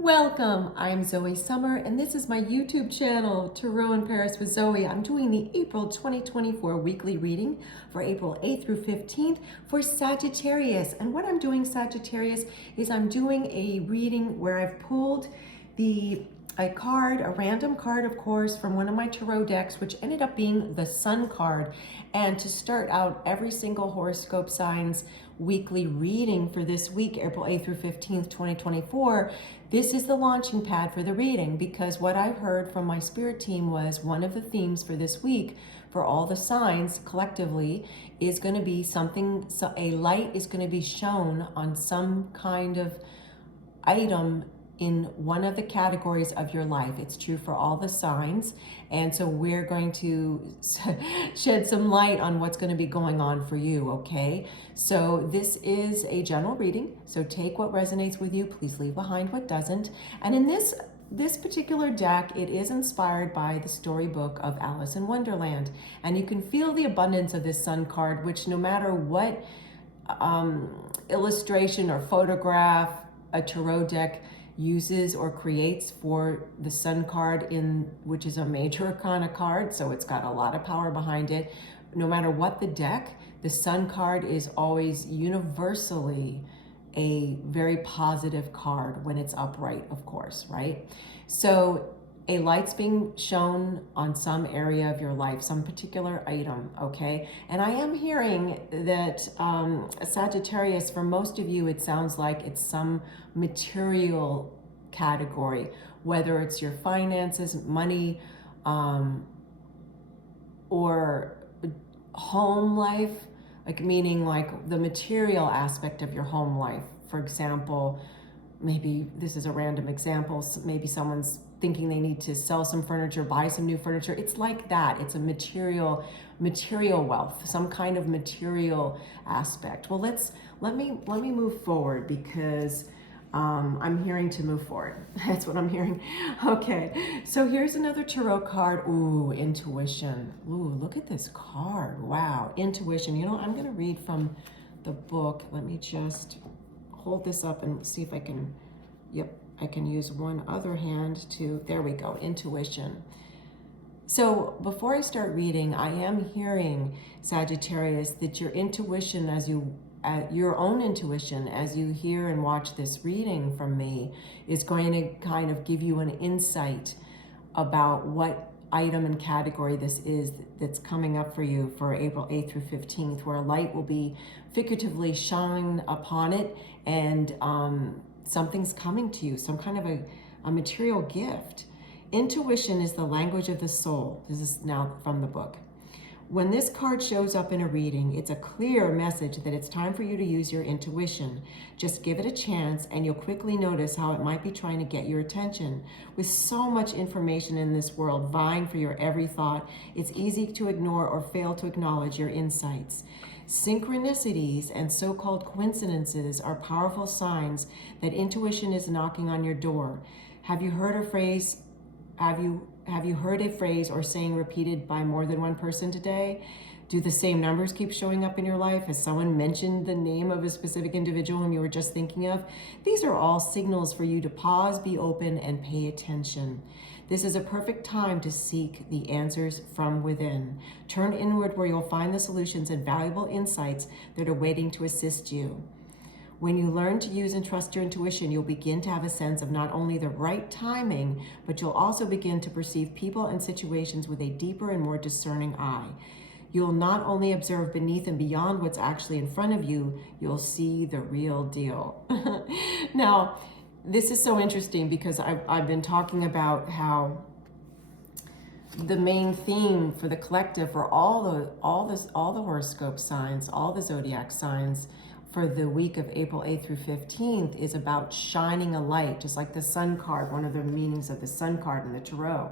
Welcome, I'm Zoe Summer, and this is my YouTube channel, Tarot in Paris with Zoe. I'm doing the April 2024 weekly reading for April 8th through 15th for Sagittarius. And what I'm doing, Sagittarius, is I'm doing a reading where I've pulled a random card, of course, from one of my tarot decks, which ended up being the Sun card. And to start out every single horoscope signs weekly reading for this week, April 8th through 15th, 2024, this is the launching pad for the reading, because what I heard from my spirit team was one of the themes for this week for all the signs collectively is going to be something, so a light is going to be shown on some kind of item in one of the categories of your life. It's true for all the signs. And so we're going to shed some light on what's going to be going on for you, okay? So this is a general reading. So take what resonates with you. Please leave behind what doesn't. And in this particular deck, it is inspired by the storybook of Alice in Wonderland. And you can feel the abundance of this Sun card, which no matter what illustration or photograph a tarot deck uses or creates for the Sun card, which is a major arcana card, so it's got a lot of power behind it. No matter what the deck, the Sun card is always universally a very positive card when it's upright, of course, right? So a light's being shown on some area of your life, some particular item, okay? And I am hearing that Sagittarius, for most of you, it sounds like it's some material category, whether it's your finances, money, or home life, like meaning like the material aspect of your home life. For example, maybe this is a random example, maybe someone's thinking they need to sell some furniture, buy some new furniture. It's like that. It's a material wealth, some kind of material aspect. Well, let me move forward, because I'm hearing to move forward. That's what I'm hearing. Okay, so here's another tarot card. Ooh, intuition. Ooh, look at this card. Wow, intuition. You know, I'm going to read from the book. Let me just hold this up and see if I can, yep, I can use one other hand to, there we go, intuition. So before I start reading, I am hearing, Sagittarius, that your intuition, your own intuition, as you hear and watch this reading from me, is going to kind of give you an insight about what item and category this is that's coming up for you for April 8th through 15th, where a light will be figuratively shine upon it, and something's coming to you, some kind of a material gift. Intuition is the language of the soul. This is now from the book. When this card shows up in a reading, it's a clear message that it's time for you to use your intuition. Just give it a chance and you'll quickly notice how it might be trying to get your attention. With so much information in this world vying for your every thought, it's easy to ignore or fail to acknowledge your insights. Synchronicities and so-called coincidences are powerful signs that intuition is knocking on your door. Have you heard a phrase or saying repeated by more than one person today? Do the same numbers keep showing up in your life? Has someone mentioned the name of a specific individual whom you were just thinking of? These are all signals for you to pause, be open, and pay attention. This is a perfect time to seek the answers from within. Turn inward, where you'll find the solutions and valuable insights that are waiting to assist you. When you learn to use and trust your intuition, you'll begin to have a sense of not only the right timing, but you'll also begin to perceive people and situations with a deeper and more discerning eye. You'll not only observe beneath and beyond what's actually in front of you, you'll see the real deal. Now, this is so interesting, because I've been talking about how the main theme for the collective, for all the horoscope signs, all the zodiac signs, for the week of April 8th through 15th is about shining a light, just like the Sun card, one of the meanings of the Sun card in the tarot,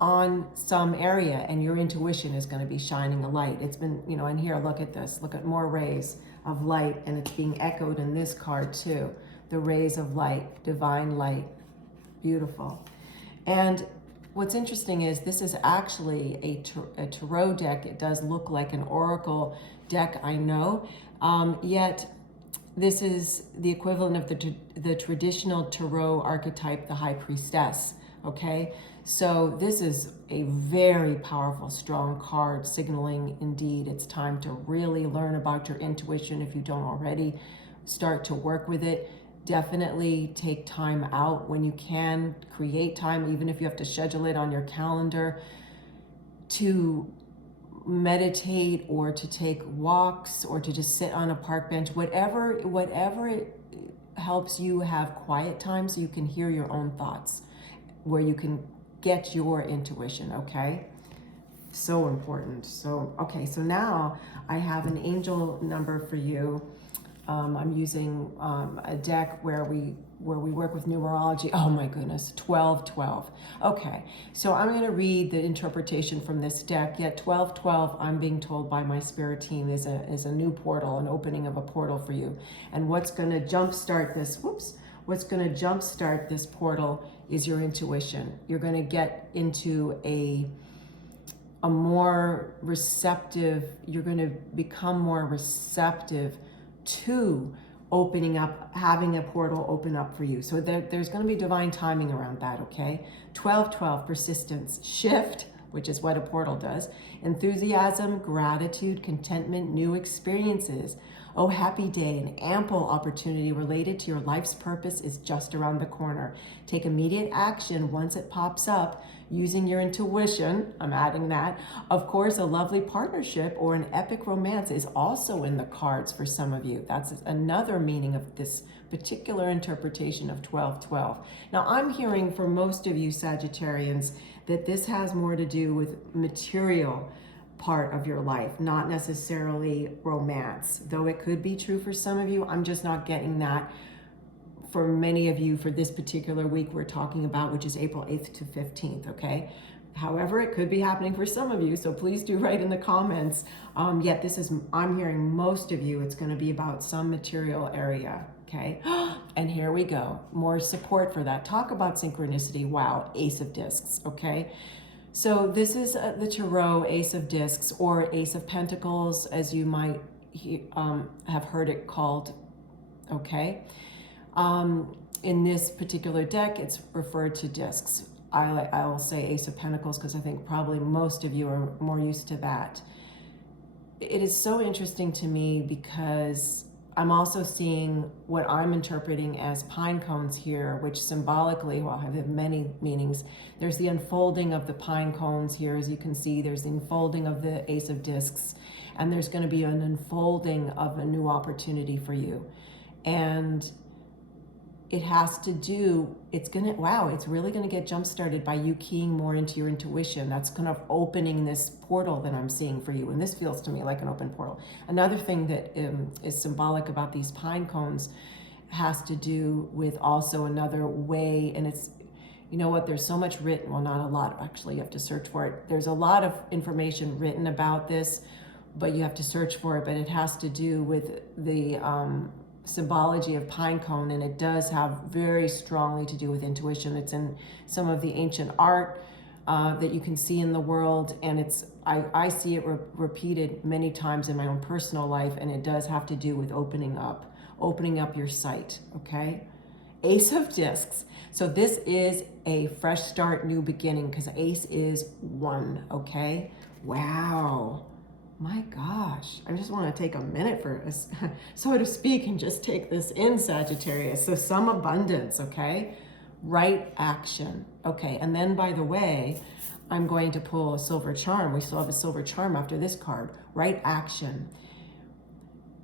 on some area, and your intuition is going to be shining a light. It's been, you know, and here, look at this, look at more rays of light, and it's being echoed in this card too. The rays of light, divine light, beautiful. And what's interesting is this is actually a tarot deck. It does look like an oracle deck, I know, yet this is the equivalent of the traditional tarot archetype, the High Priestess, okay? So this is a very powerful, strong card signaling indeed it's time to really learn about your intuition if you don't already. Start to work with it. Definitely take time out when you can. Create time, even if you have to schedule it on your calendar, to meditate or to take walks or to just sit on a park bench, whatever it helps you have quiet time so you can hear your own thoughts, where you can get your intuition, okay? So important. So, okay, so now I have an angel number for you. I'm using a deck where we work with numerology. Oh my goodness, 1212. Okay, so I'm going to read the interpretation from this deck. Yet 1212, I'm being told by my spirit team, is a new portal, an opening of a portal for you. And what's going to jumpstart this? What's going to jumpstart this portal is your intuition. You're going to get into a more receptive. You're going to become more receptive to opening up, having a portal open up for you. So there's going to be divine timing around that, okay? 1212, persistence, shift, which is what a portal does, enthusiasm, gratitude, contentment, new experiences. Oh, happy day, an ample opportunity related to your life's purpose is just around the corner. Take immediate action once it pops up using your intuition. I'm adding that. Of course, a lovely partnership or an epic romance is also in the cards for some of you. That's another meaning of this particular interpretation of 1212. Now, I'm hearing for most of you Sagittarians that this has more to do with material part of your life, not necessarily romance, though it could be true for some of you. I'm just not getting that for many of you for this particular week we're talking about, which is April 8th to 15th, okay? However, it could be happening for some of you, so please do write in the comments. Yet this is, I'm hearing most of you, it's going to be about some material area, okay? And here we go, more support for that. Talk about synchronicity. Wow, Ace of Discs, okay? So this is the Tarot Ace of Discs, or Ace of Pentacles, as you might have heard it called, okay? In this particular deck, it's referred to discs. I'll say Ace of Pentacles because I think probably most of you are more used to that. It is so interesting to me because I'm also seeing what I'm interpreting as pine cones here, which symbolically, well, have many meanings. There's the unfolding of the pine cones here, as you can see. There's the unfolding of the Ace of Discs, and there's going to be an unfolding of a new opportunity for you. And it has to do, it's really gonna get jump-started by you keying more into your intuition. That's kind of opening this portal that I'm seeing for you, and this feels to me like an open portal. Another thing that is symbolic about these pine cones has to do with also another way, and it's, you know what, there's so much written, well, not a lot, actually, you have to search for it. There's a lot of information written about this, but you have to search for it, but it has to do with the symbology of pine cone, and it does have very strongly to do with intuition. It's in some of the ancient art that you can see in the world, and it's I see it repeated many times in my own personal life, and it does have to do with opening up your sight, okay? Ace of Discs. So this is a fresh start, new beginning, because Ace is 1, okay? Wow. My gosh, I just want to take a minute for us, so to speak, and just take this in, Sagittarius. So some abundance, okay? Right action. Okay, and then by the way, I'm going to pull a silver charm. We still have a silver charm after this card. Right action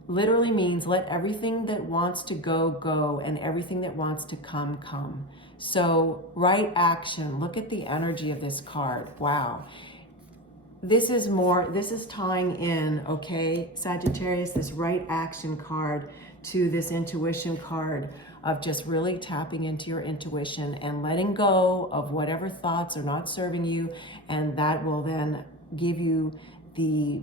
literally means let everything that wants to go, go, and everything that wants to come, come. So right action, look at the energy of this card. Wow. This is tying in, okay, Sagittarius, this right action card to this intuition card of just really tapping into your intuition and letting go of whatever thoughts are not serving you, and that will then give you the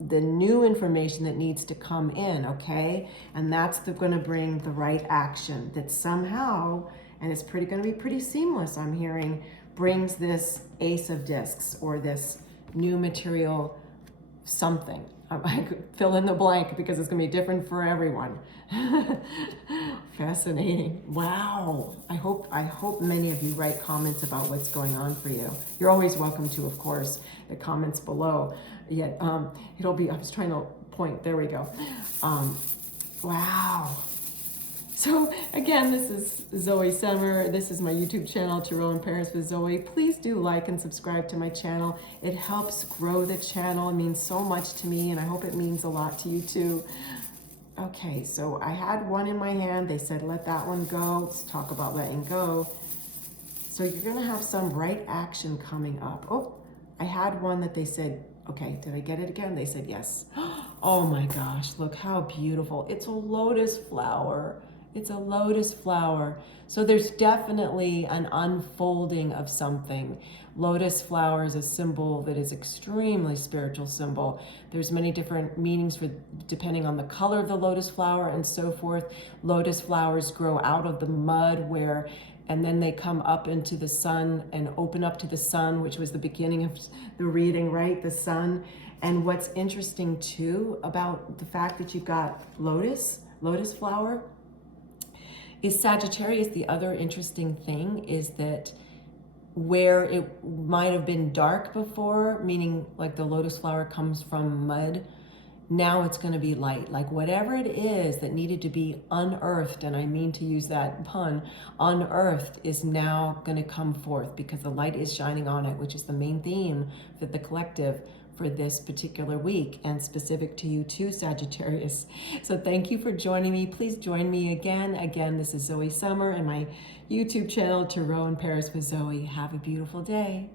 new information that needs to come in, okay? And that's going to bring the right action that somehow, and it's going to be pretty seamless, I'm hearing, brings this Ace of Discs, or this new material something. I could fill in the blank because it's going to be different for everyone. Fascinating. Wow. I hope many of you write comments about what's going on for you. You're always welcome to, of course, the comments below. Yet it'll be, I was trying to point, there we go. Wow. So again, this is Zoe Summer. This is my YouTube channel, Tarot in Paris with Zoe. Please do like and subscribe to my channel. It helps grow the channel. It means so much to me, and I hope it means a lot to you too. Okay, so I had one in my hand. They said, let that one go. Let's talk about letting go. So you're gonna have some right action coming up. Oh, I had one that they said, okay, did I get it again? They said yes. Oh my gosh, look how beautiful. It's a lotus flower. It's a lotus flower. So there's definitely an unfolding of something. Lotus flower is a symbol that is extremely spiritual symbol. There's many different meanings for depending on the color of the lotus flower and so forth. Lotus flowers grow out of the mud and then they come up into the sun and open up to the sun, which was the beginning of the reading, right? The sun. And what's interesting too about the fact that you've got lotus flower, is Sagittarius. The other interesting thing is that where it might have been dark before, meaning like the lotus flower comes from mud, now it's going to be light. Like whatever it is that needed to be unearthed, and I mean to use that pun, unearthed, is now going to come forth because the light is shining on it, which is the main theme for the collective for this particular week, and specific to you too, Sagittarius. So thank you for joining me. Please join me again. Again, this is Zoe Summer and my YouTube channel, Tarot in Paris with Zoe. Have a beautiful day.